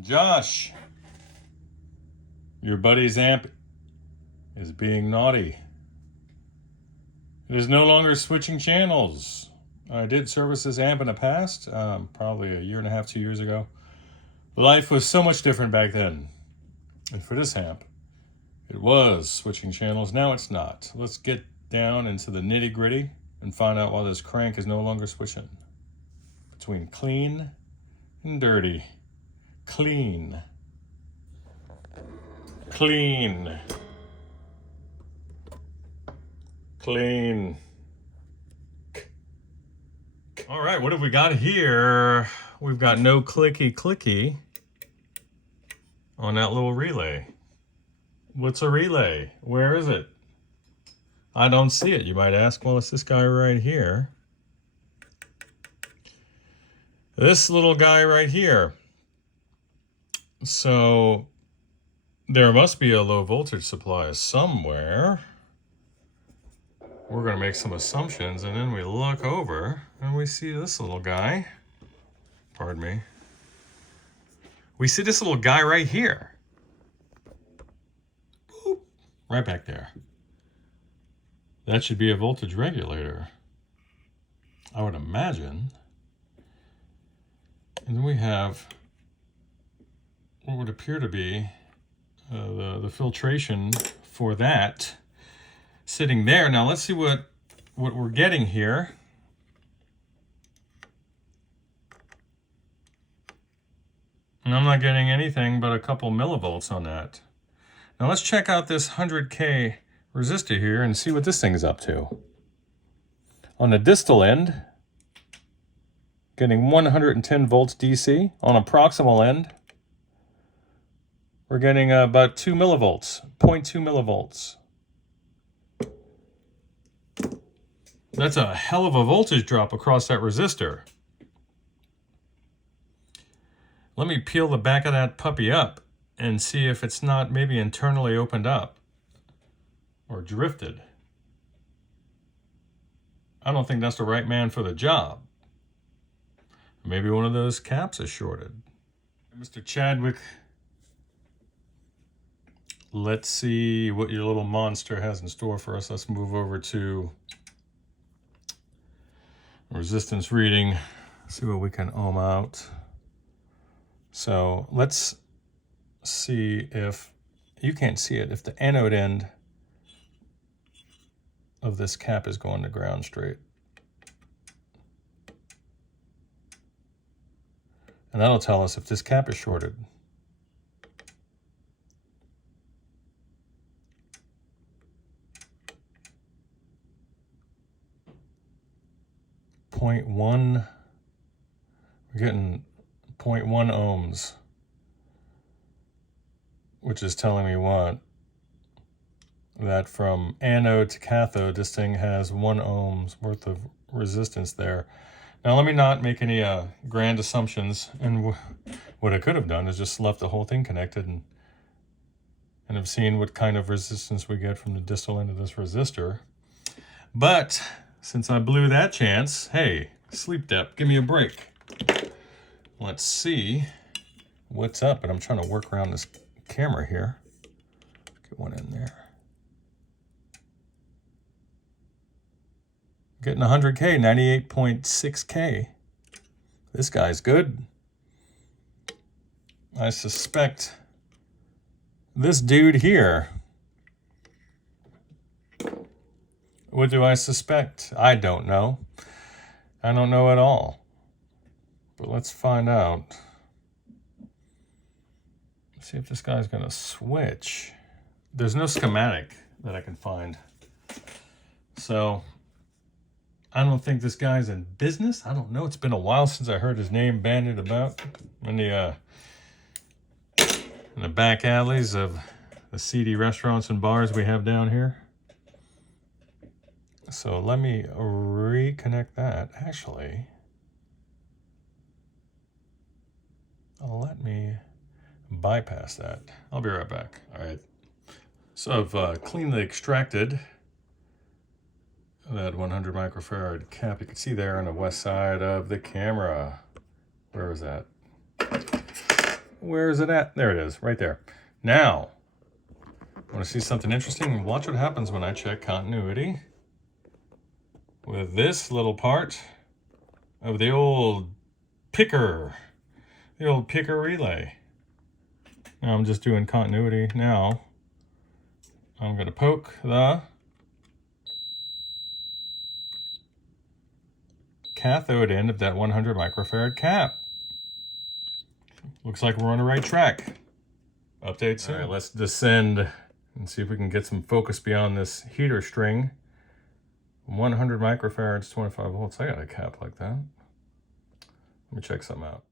Josh, your buddy's amp is being naughty. It is no longer switching channels. I did service this amp in the past, probably a year and a half, 2 years ago. Life was so much different back then. And for this amp, it was switching channels. Now it's not. Let's get down into the nitty gritty and find out why this crank is no longer switching. Between clean and dirty. Clean. Clean. Clean. All right, what have we got here? We've got no clicky on that little relay. What's a relay? Where is it? I don't see it. You might ask, well, it's this guy right here. This little guy right here. So there must be a low voltage supply somewhere. We're going to make some assumptions, and then we look over and we see this little guy. Pardon me. We see this little guy right here. Boop, right back there. That should be a voltage regulator, I would imagine. And then we have what would appear to be the filtration for that sitting there. Now let's see what we're getting here. And I'm not getting anything but a couple millivolts on that. Now let's check out this 100K resistor here and see what this thing's up to. On the distal end, getting 110 volts DC. On a proximal end, we're getting about 2 millivolts, 0.2 millivolts. That's a hell of a voltage drop across that resistor. Let me peel the back of that puppy up and see if it's not maybe internally opened up or drifted. I don't think that's the right man for the job. Maybe one of those caps is shorted. Mr. Chadwick, let's see what your little monster has in store for us. Let's move over to resistance reading, see what we can ohm out. So let's see if, you can't see it, if the anode end of this cap is going to ground straight. And that'll tell us if this cap is shorted. We're getting 0.1 ohms, which is telling me what? That from anode to cathode, this thing has 1 ohms worth of resistance there. Now let me not make any grand assumptions, and what I could have done is just left the whole thing connected and have seen what kind of resistance we get from the distal end of this resistor. But since I blew that chance, hey, sleep depth, give me a break. Let's see what's up. And I'm trying to work around this camera here. Get one in there. Getting 100K, 98.6K. This guy's good. I suspect this dude here. What do I suspect? I don't know. I don't know at all. But let's find out. See if this guy's gonna switch. There's no schematic that I can find. So I don't think this guy's in business. I don't know. It's been a while since I heard his name bandied about in the back alleys of the seedy restaurants and bars we have down here. So let me reconnect that. Actually, let me bypass that. I'll be right back. All right. So I've cleanly extracted that 100 microfarad cap. You can see there on the west side of the camera. Where is that? Where is it at? There it is, right there. Now, want to see something interesting? Watch what happens when I check continuity with this little part of the old picker relay. Now I'm just doing continuity. Now I'm going to poke the cathode end of that 100 microfarad cap. Looks like we're on the right track. Update soon. All right, let's descend and see if we can get some focus beyond this heater string. 100 microfarads, 25 volts. I got a cap like that. Let me check something out.